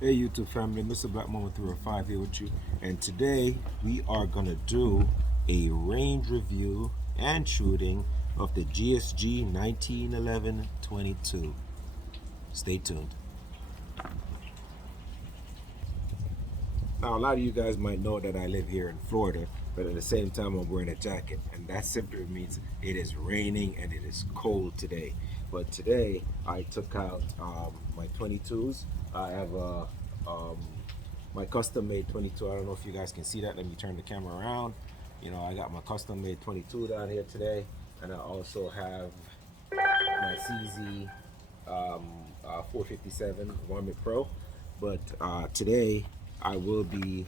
Hey YouTube family, Mr. Black Moment 305 here with you, and today we are gonna do a range review and shooting of the GSG 1911 22. Stay tuned. Now, a lot of you guys might know that I live here in Florida, but at the same time, I'm wearing a jacket, and that simply means it is raining and it is cold today. But today, I took out my 22s. I have um, my custom made 22. I don't know if you guys can see that. Let me turn the camera around. You know, I got my custom made 22 down here today, and I also have my CZ 457 Warmit Pro. But today I will be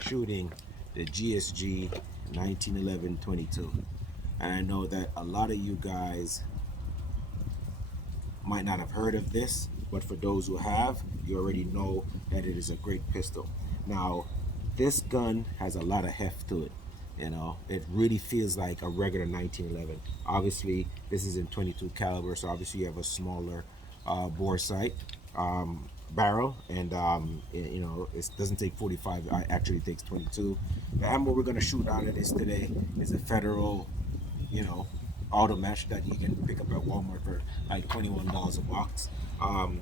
shooting the GSG 1911 22. And I know that a lot of you guys might not have heard of this, but for those who have, you already know that it is a great pistol. Now, this gun has a lot of heft to it. You know, it really feels like a regular 1911. Obviously, this is in 22 caliber, so obviously you have a smaller bore sight barrel, and you know, it doesn't take 45. It actually takes 22. The ammo we're gonna shoot out of this today is a Federal, you know, auto mesh that you can pick up at Walmart for like $21 a box.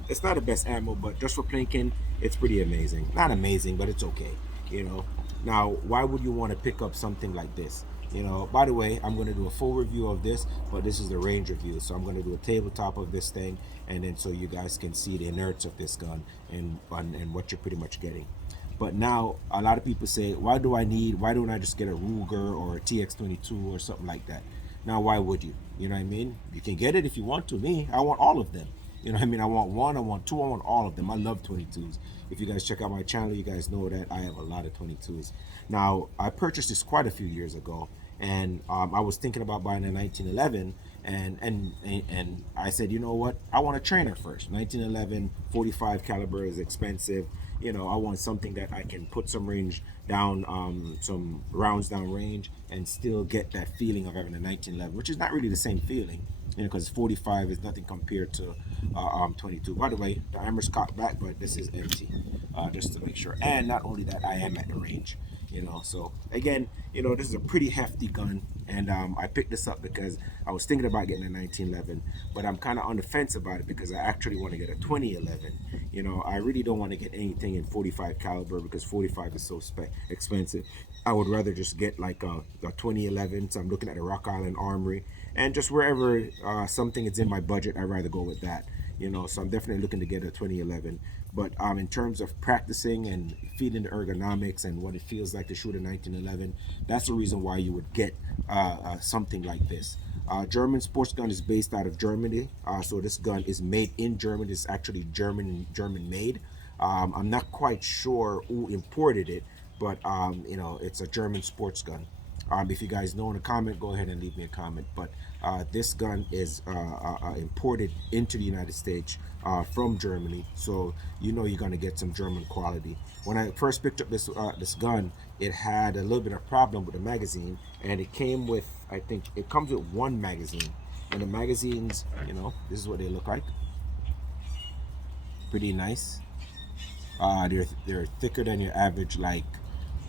It's not the best ammo, but just for plinking, it's pretty amazing. Not amazing, but it's okay. You know. Now, why would you want to pick up something like this? You know. By the way, I'm going to do a full review of this, but this is the range review, so I'm going to do a tabletop of this thing, and then so you guys can see the inerts of this gun and what you're pretty much getting. But now a lot of people say, why don't I just get a Ruger or a TX22 or something like that? Now, why would you? You know what I mean? You can get it if you want to. Me, I want all of them. You know what I mean? I want one, I want two, I want all of them. I love 22s. If you guys check out my channel, you guys know that I have a lot of 22s. Now, I purchased this quite a few years ago, and I was thinking about buying a 1911, and I said, you know what? I want a trainer first. 1911 45 caliber is expensive. You know, I want something that I can put some range down, some rounds down range, and still get that feeling of having a 1911, which is not really the same feeling, you know, because 45 is nothing compared to 22. By the way, the hammer's cocked back, but this is empty, just to make sure. And not only that, I am at the range, you know. So again, you know, this is a pretty hefty gun, and I picked this up because I was thinking about getting a 1911, but I'm kind of on the fence about it because I actually want to get a 2011. You know, I really don't want to get anything in 45 caliber because 45 is so expensive. I would rather just get like a 2011. So I'm looking at the Rock Island Armory, and just wherever something is in my budget, I'd rather go with that. You know, so I'm definitely looking to get a 2011. But in terms of practicing and feeling the ergonomics and what it feels like to shoot a 1911, that's the reason why you would get something like this. German sports gun is based out of Germany, so this gun is made in Germany. It's actually German made. I'm not quite sure who imported it, but you know, it's a German sports gun. If you guys know in a comment, go ahead and leave me a comment. But this gun is imported into the United States from Germany, so you know you're gonna get some German quality. When I first picked up this gun, it had a little bit of problem with the magazine, and it came with, I think it comes with one magazine. And the magazines, you know, this is what they look like. Pretty nice. They're thicker than your average like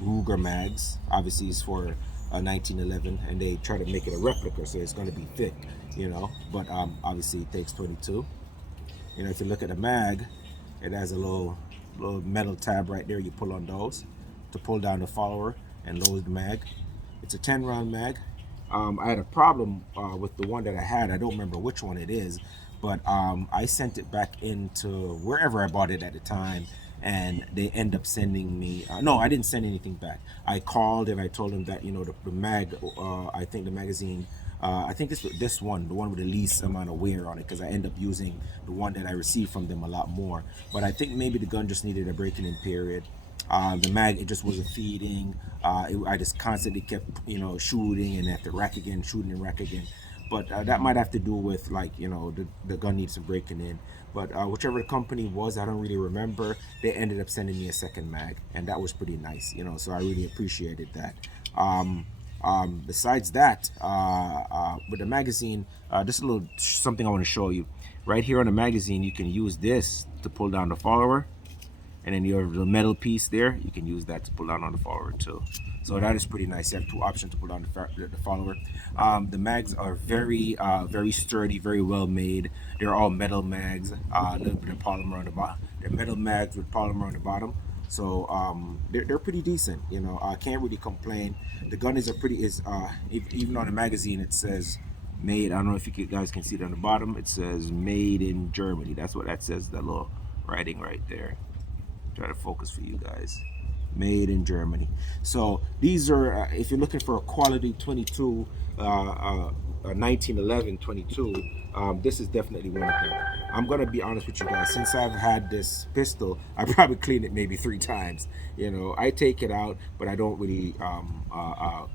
Ruger mags. Obviously, it's for a 1911, and they try to make it a replica, so it's going to be thick, you know. But obviously, it takes 22. You know, if you look at the mag, it has a little metal tab right there. You pull on those to pull down the follower and load the mag. It's a 10 round mag. I had a problem with the one that I had. I don't remember which one it is, but I sent it back into wherever I bought it at the time, and they end up sending me. No, I didn't send anything back. I called and I told them that, you know, the mag. I think the magazine. I think this one, the one with the least amount of wear on it, because I end up using the one that I received from them a lot more. But I think maybe the gun just needed a break-in period. The mag, it just wasn't feeding. I just constantly kept, you know, shooting and at the rack again, shooting and rack again. But that might have to do with, like, you know, the gun needs some breaking in. But whichever the company was, I don't really remember. They ended up sending me a second mag, and that was pretty nice, you know. So I really appreciated that. Besides that, with the magazine, just a little something I want to show you. Right here on the magazine, you can use this to pull down the follower. and then your the metal piece there, you can use that to pull down on the follower too. So that is pretty nice. You have two options to pull down the follower. The mags are very sturdy, very well made. They're all metal mags, a little bit of polymer on the bottom. They're metal mags with polymer on the bottom. So they're pretty decent. You know, I can't really complain. The gun is even on the magazine it says made. I don't know if you guys can see it on the bottom. It says made in Germany. That's what that says. That little writing right there. Try to focus for you guys. Made in Germany. So these are if you're looking for a quality 22 1911 22, this is definitely one of them. I'm gonna be honest with you guys. Since I've had this pistol, I probably cleaned it maybe 3 times. You know, I take it out, but I don't really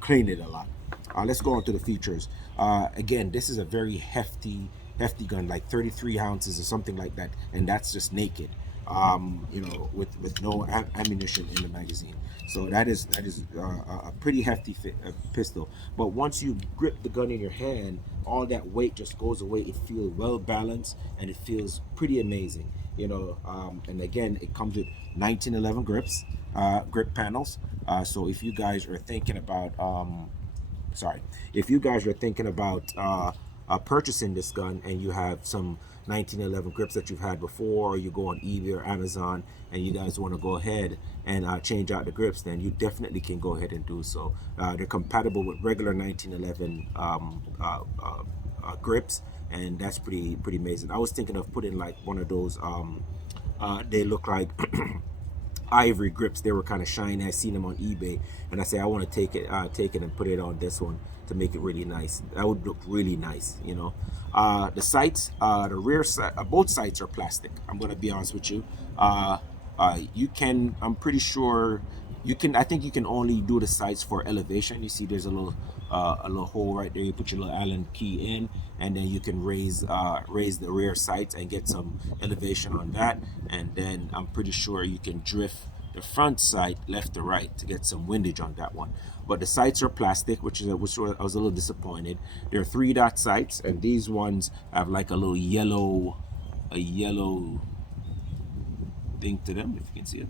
clean it a lot. Let's go on to the features. Again, this is a very hefty gun, like 33 ounces or something like that, and that's just naked. You know, with no ammunition in the magazine. So that is a pretty hefty pistol. But once you grip the gun in your hand, all that weight just goes away. It feels well balanced and it feels pretty amazing. You know, and again, it comes with 1911 grip panels. So if you guys are thinking about purchasing this gun and you have some 1911 grips that you've had before, or you go on eBay or Amazon and you guys want to go ahead and change out the grips, then you definitely can go ahead and do so. They're compatible with regular 1911 grips, and that's pretty amazing. I was thinking of putting like one of those they look like ivory grips. They were kind of shiny. I seen them on eBay, and I say I want to take it and put it on this one to make it really nice. That would look really nice, you know. The sights, the rear side, both sights are plastic. I'm gonna be honest with you. You can, I'm pretty sure you can. I think you can only do the sights for elevation. You see, there's a little hole right there. You put your little Allen key in, and then you can raise the rear sights and get some elevation on that. And then I'm pretty sure you can drift the front sight left to right to get some windage on that one. But the sights are plastic, which I was a little disappointed. They're 3-dot sights, and these ones have like a yellow thing to them. If you can see it,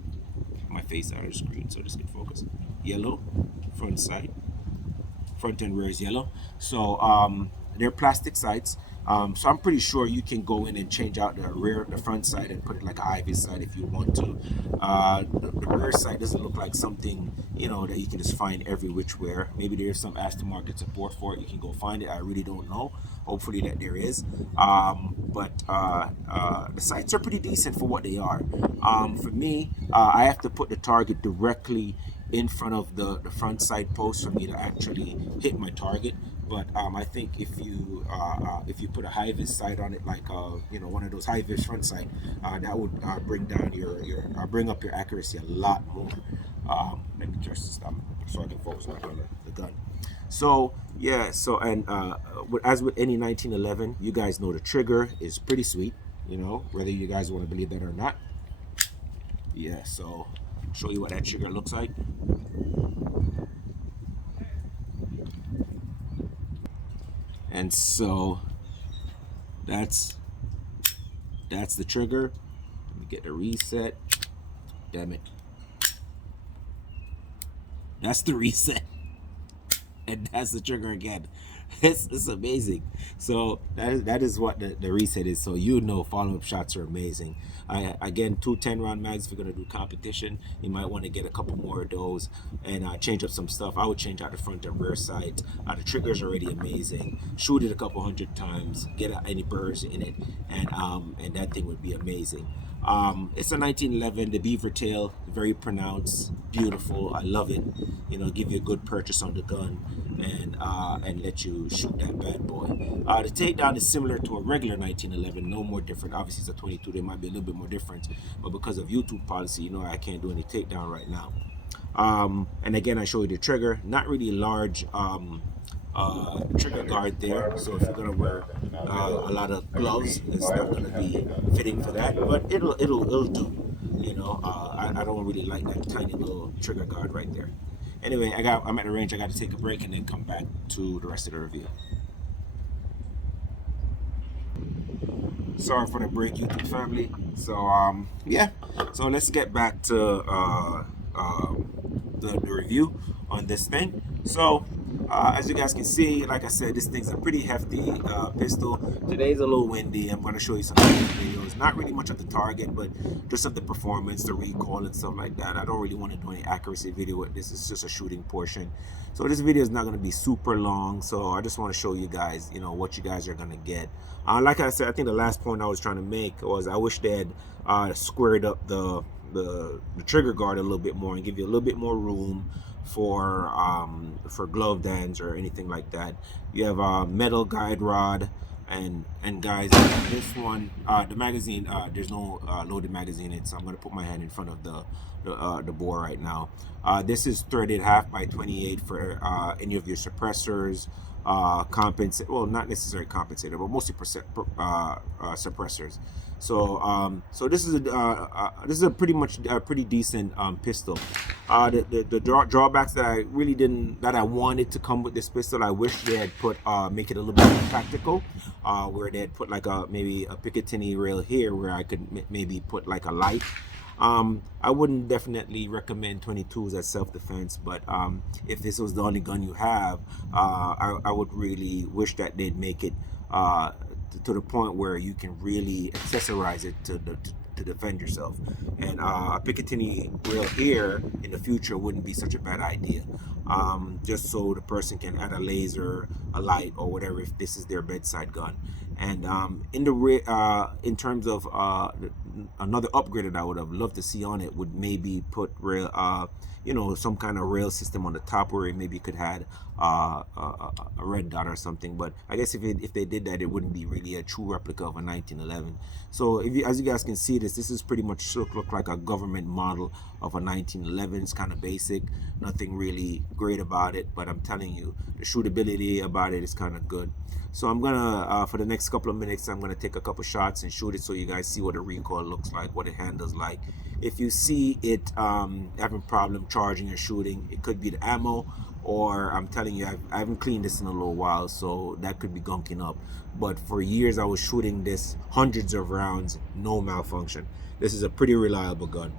my face out of the screen, so this can focus. Yellow front sight, front and rear is yellow. So they're plastic sights. So I'm pretty sure you can go in and change out the front side and put it like a Ivy side if you want to. The rear side doesn't look like something, you know, that you can just find every which where. Maybe there's some aftermarket support for it. You can go find it. I really don't know. Hopefully that there is. But the sights are pretty decent for what they are. For me, I have to put the target directly in front of the front side post for me to actually hit my target. But I think if you put a high-vis sight on it, like you know, one of those high-vis front sight, that would bring down bring up your accuracy a lot more. Let me just stop so I can focus on the gun. So yeah, and as with any 1911, you guys know the trigger is pretty sweet. You know, whether you guys want to believe that or not. Yeah, so I'll show you what that trigger looks like. And so that's the trigger. Let me get the reset. Damn it. That's the reset. And that's the trigger again. It's amazing. So that is what the reset is. So you know, follow-up shots are amazing. Again, 2 10-round mags. If you're gonna do competition, you might want to get a couple more of those and change up some stuff. I would change out the front and rear sight. The trigger's already amazing. Shoot it a couple 100 times. Get any burrs in it, and that thing would be amazing. It's a 1911, the beaver tail, very pronounced, beautiful. I love it. You know, give you a good purchase on the gun and let you shoot that bad boy. The takedown is similar to a regular 1911, no more different. Obviously, it's a 22. There might be a little bit more difference, but because of YouTube policy, you know, I can't do any takedown right now. And again, I show you the trigger. Not really large trigger guard there, so if you're gonna wear a lot of gloves, it's not gonna be fitting for that, but it'll do. You know, I don't really like that tiny little trigger guard right there. Anyway, I'm at the range. I got to take a break and then come back to the rest of the review. Sorry for the break, YouTube family. So yeah, so let's get back to the review on this thing. So as you guys can see, like I said, this thing's a pretty hefty pistol. Today's a little windy. I'm going to show you some videos. Not really much of the target, but just of the performance, the recoil and stuff like that. I don't really want to do any accuracy video with this. It's just a shooting portion. So this video is not going to be super long. So I just want to show you guys, you know, what you guys are going to get. Like I said, I think the last point I was trying to make was I wish they had squared up the trigger guard a little bit more and give you a little bit more room for glove ends or anything like that. You have a metal guide rod, and guys, this one, the magazine, there's no loaded magazine in it, so I'm going to put my hand in front of the bore right now. This is threaded 1/2 x 28 for any of your suppressors, compensate, well, not necessarily compensator, but mostly suppressors. So so this is a pretty much pretty decent pistol. The drawbacks that I really didn't, that I wanted to come with this pistol, I wish they had put make it a little bit more practical, where they had put like maybe a Picatinny rail here where I could maybe put like a light. I wouldn't definitely recommend 22s as self-defense, but if this was the only gun you have, I would really wish that they'd make it to the point where you can really accessorize it to defend yourself. And a Picatinny rail here in the future wouldn't be such a bad idea, just so the person can add a laser, a light, or whatever if this is their bedside gun. And in terms of another upgrade that I would have loved to see on it would maybe put rail, you know, some kind of rail system on the top where it maybe could have a red dot or something. But I guess if they did that, it wouldn't be really a true replica of a 1911. So as you guys can see, this is pretty much look like a government model of a 1911. It's kind of basic, nothing really great about it, but I'm telling you, the shootability about it is kind of good. So I'm gonna for the next couple of minutes, I'm gonna take a couple shots and shoot it so you guys see what the recoil looks like, what it handles like. If you see it having problem charging or shooting, it could be the ammo, or I'm telling you, I haven't cleaned this in a little while, so that could be gunking up. But for years I was shooting this hundreds of rounds, no malfunction. This is a pretty reliable gun.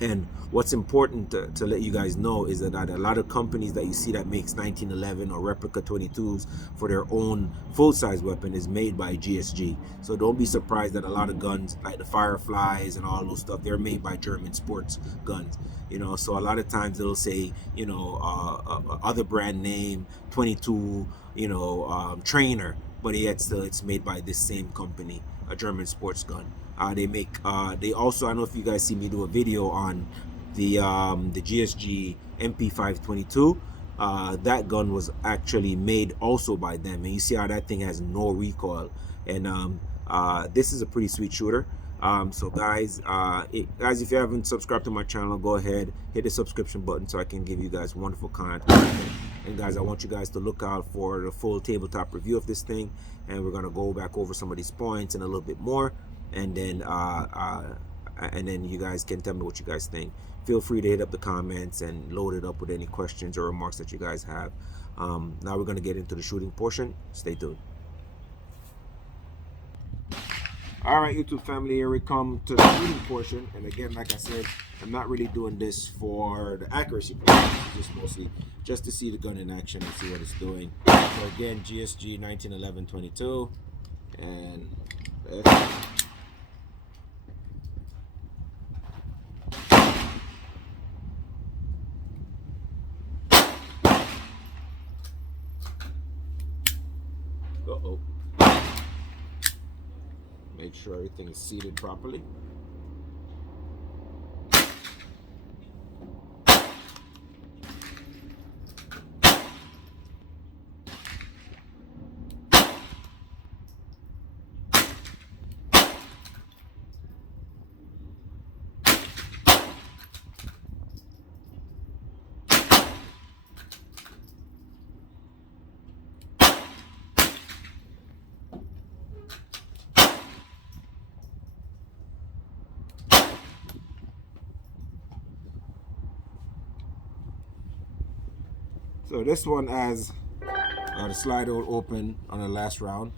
And what's important to let you guys know is that a lot of companies that you see that makes 1911 or replica 22s for their own full-size weapon is made by GSG. So don't be surprised that a lot of guns like the Fireflies and all those stuff, they're made by German sports guns. You know, so a lot of times it'll say, you know, other brand name 22, you know, trainer, but yet still it's made by this same company, a German sports gun. They make they also, I don't know if you guys see me do a video on the GSG MP522. That gun was actually made also by them, and you see how that thing has no recoil. And this is a pretty sweet shooter. So guys, if you haven't subscribed to my channel, go ahead, hit the subscription button so I can give you guys wonderful content. And guys, I want you guys to look out for the full tabletop review of this thing, and we're gonna go back over some of these points and a little bit more. And then you guys can tell me what you guys think. Feel free to hit up the comments and load it up with any questions or remarks that you guys have. Now we're going to get into the shooting portion. Stay tuned. All right, YouTube family, here we come to the shooting portion. And again, like I said, I'm not really doing this for the accuracy portion, just mostly just to see the gun in action and see what it's doing. So again, GSG 1911-22, and uh-oh. Make sure everything is seated properly. So this one has the slide will open on the last round,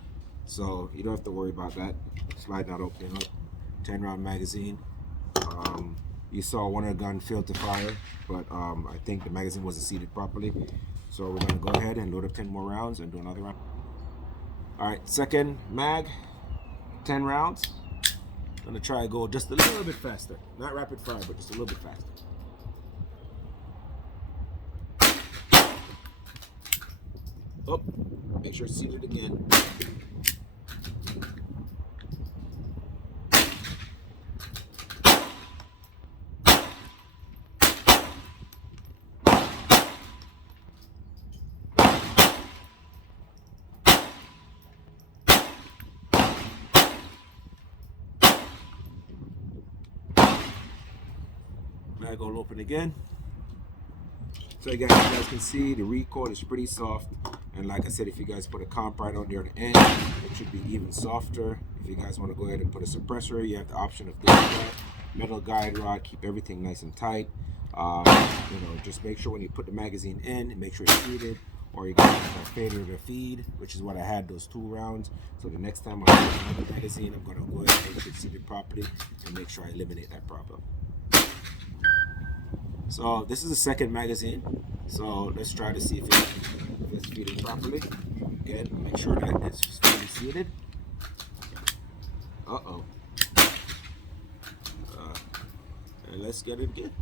so you don't have to worry about that slide not opening up. 10-round magazine. You saw one of the gun failed to fire, but I think the magazine wasn't seated properly. So we're gonna go ahead and load up 10 more rounds and do another round. All right, second mag, 10 rounds. I'm gonna try to go just a little bit faster. Not rapid fire, but just a little bit faster. Oh, make sure it's seated again. Mag will open again. So again, as you guys can see, the recoil is pretty soft. And like I said, if you guys put a comp right on there at the end, it should be even softer. If you guys want to go ahead and put a suppressor, you have the option of doing that. Metal guide rod, keep everything nice and tight. Just make sure when you put the magazine in, make sure it's seated, or you got a failure to feed, which is what I had those 2 rounds. So the next time I put another magazine, I'm going to go ahead and make sure it's seated properly and make sure I eliminate that problem. So this is the second magazine. So let's try to see if it's feeding properly. Again, make sure that it's fully seated. And let's get it again.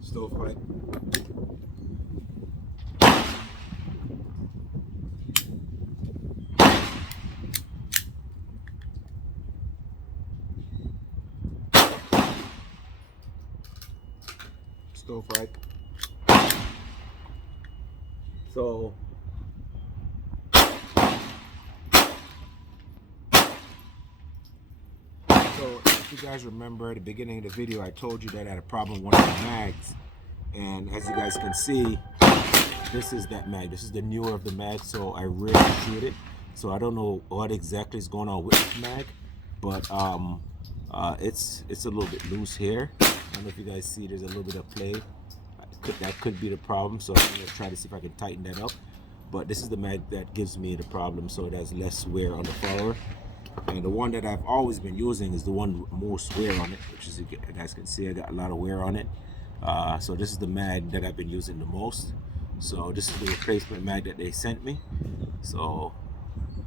Stovepipe. Stovepipe. So if you guys remember at the beginning of the video, I told you that I had a problem with one of the mags, and as you guys can see, this is that mag. This is the newer of the mag, so I rarely shoot it. So I don't know what exactly is going on with this mag, but it's a little bit loose here. I don't know if you guys see there's a little bit of play. That could be the problem, so I'm gonna try to see if I can tighten that up. But this is the mag that gives me the problem, so it has less wear on the follower. And the one that I've always been using is the one with most wear on it, which is, you guys can see I got a lot of wear on it. So this is the mag that I've been using the most. So this is the replacement mag that they sent me. So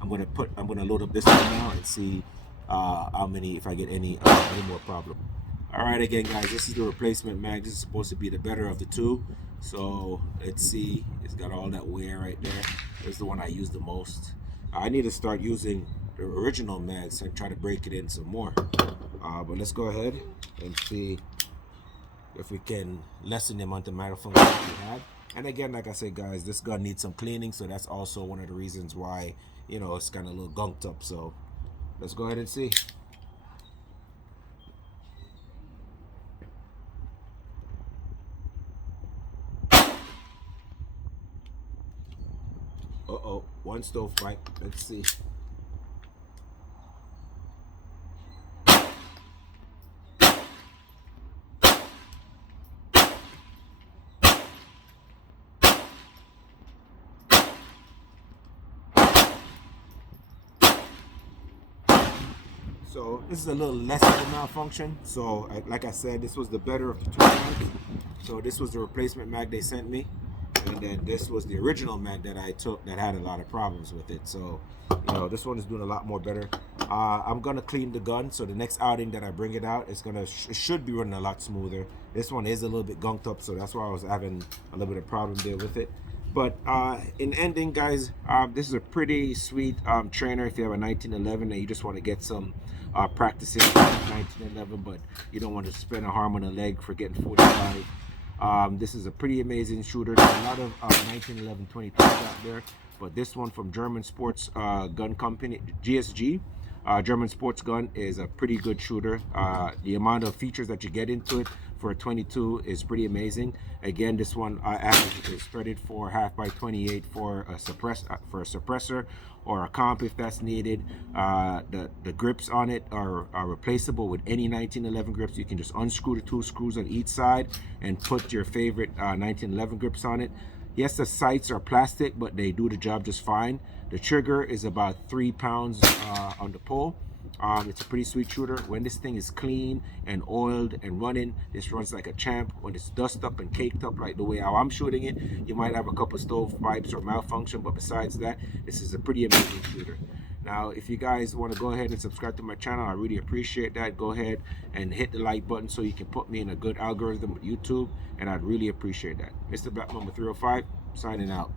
I'm gonna load up this one now and see if I get any more problem. All right, again guys, this is the replacement mag. This is supposed to be the better of the 2. So let's see, it's got all that wear right there. This is the one I use the most. I need to start using the original mags and try to break it in some more. But let's go ahead and see if we can lessen the amount of microphone that we have. And again, like I said guys, this gun needs some cleaning, so that's also one of the reasons why, it's kind of a little gunked up. So let's go ahead and see. One stovepipe. Let's see. So this is a little less of a malfunction. So like I said, this was the better of the 2 mags. So this was the replacement mag they sent me. And then this was the original mag that I took that had a lot of problems with it. So, this one is doing a lot more better. I'm gonna clean the gun, so the next outing that I bring it out, it should be running a lot smoother. This one is a little bit gunked up, so that's why I was having a little bit of problem there with it. But in ending, guys, this is a pretty sweet trainer if you have a 1911 and you just want to get some practicing 1911, but you don't want to spend a arm on a leg for getting 45. This is a pretty amazing shooter. There's a lot of 1911 22s out there, but this one from German sports gun company GSG, German sports gun is a pretty good shooter. The amount of features that you get into it for a 22 is pretty amazing. Again, this one I added is threaded for 1/2 x 28 for a suppressor or a comp if that's needed. The grips on it are replaceable with any 1911 grips. You can just unscrew the 2 screws on each side and put your favorite 1911 grips on it. Yes, the sights are plastic, but they do the job just fine. The trigger is about 3 pounds on the pull. It's a pretty sweet shooter. When this thing is clean and oiled and running, this runs like a champ. When it's dust up and caked up like the way how I'm shooting it, you might have a couple stovepipes or malfunction, but besides that, this is a pretty amazing shooter. Now, if you guys want to go ahead and subscribe to my channel, I really appreciate that. Go ahead and hit the like button so you can put me in a good algorithm with YouTube, and I'd really appreciate that. Mr. Black Mamba 305, signing out.